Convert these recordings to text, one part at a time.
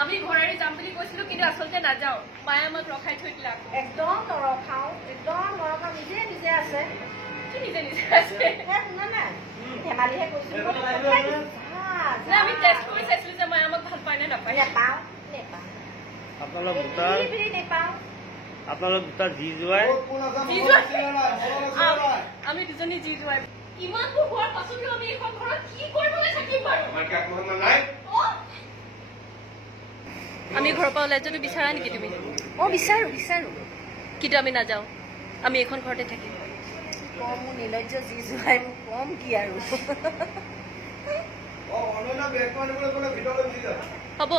আমি ঘৰেৰে যাম বুলি কৈছিলো কিন্তু আচলতে নাযাও মায়ে আমাক ৰখাই থৈ দিলে একদম নৰখাও নিজে নিজে আছে কি নিজে নিজে আছে শুনা নাই ধেমালিহে কৈছিলো আমি টেষ্ট কৰি চাইছিলো যে মায়ে আমাক ভাল পায় নে নাপায় নেপাওঁ আপোনালোক দুটা জি যোৱাই আমি দুজনী জি যোৱাই ইমানবোৰ হোৱাৰ পাছতো আমি এখন ঘৰত কি কৰিবলৈ থাকিম বাৰু আমি ঘৰৰ পৰা ওলাই যোৱাটো বিচাৰা নেকি তুমি বিচাৰো কিন্তু আমি নাযাওঁ আমি এখন ঘৰতে থাকিম কম মোৰ নিৰ্লজ্জ যি যোৱাই মোক কম কি আৰু হ'ব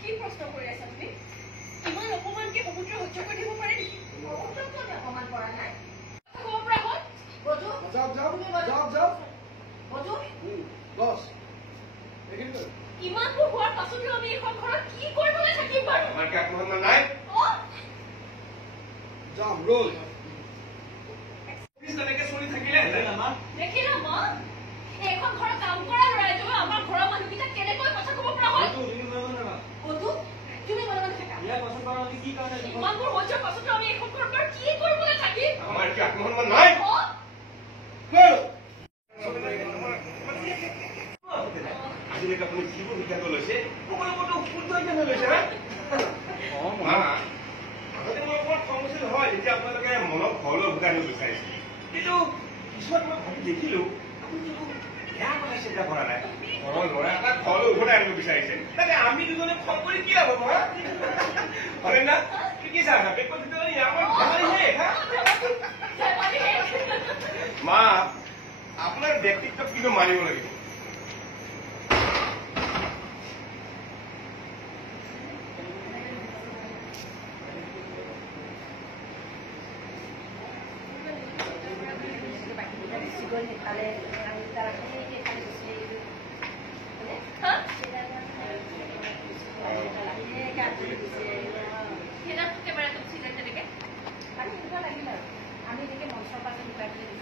কি প্ৰশ্ন কৰি আছা তুমি ইমান অপমানকে সমুদ্ৰ সহ্য কৰি দিব পাৰে নেকি অপমান কৰা নাই ক'ব পৰা হ'ল ইমানবোৰ হোৱাৰ পাছতো আমি এখন ঘৰত কি কৰিবলৈ থাকিম বাৰু দেখিলা মা এইখন ঘৰত কাম কৰা ল'ৰাটোৱে আমাৰ ঘৰৰ মানুহকেইটাক কেনেকৈ কথা ক'ব পৰা হ'ল তুমি মনে মনে থাকা ইমানবোৰ সহ্যৰ পাছতো আমি এইখন ঘৰত বাৰু কি কৰিবলৈ থাকিম আপুনি যিবোৰ সিদ্ধান্ত লৈছে সকলোবোৰতো শুদ্ধকে লৈছে আগতে মই অকমান খং উঠিল হয় যেতিয়া আপোনালোকে মনক ঘৰলৈ উভতাই আনিব বিচাৰিছিল কিন্তু পিছত মই ভাবি দেখিলো আপুনিতো বেয়া কথা চিন্তা কৰা নাই ঘৰৰ ল'ৰা এটাক ঘৰলৈ উভতাই আনিব বিচাৰিছে তাতে আমি দুজনে খং কৰি কি হ'ব হয়নে না কি চাহ মা আপোনাৰ ব্যক্তিত্ব কিন্তু মানিব লাগিব আমি এনেকে মঞ্চৰ পাছত লুকাই পেলাই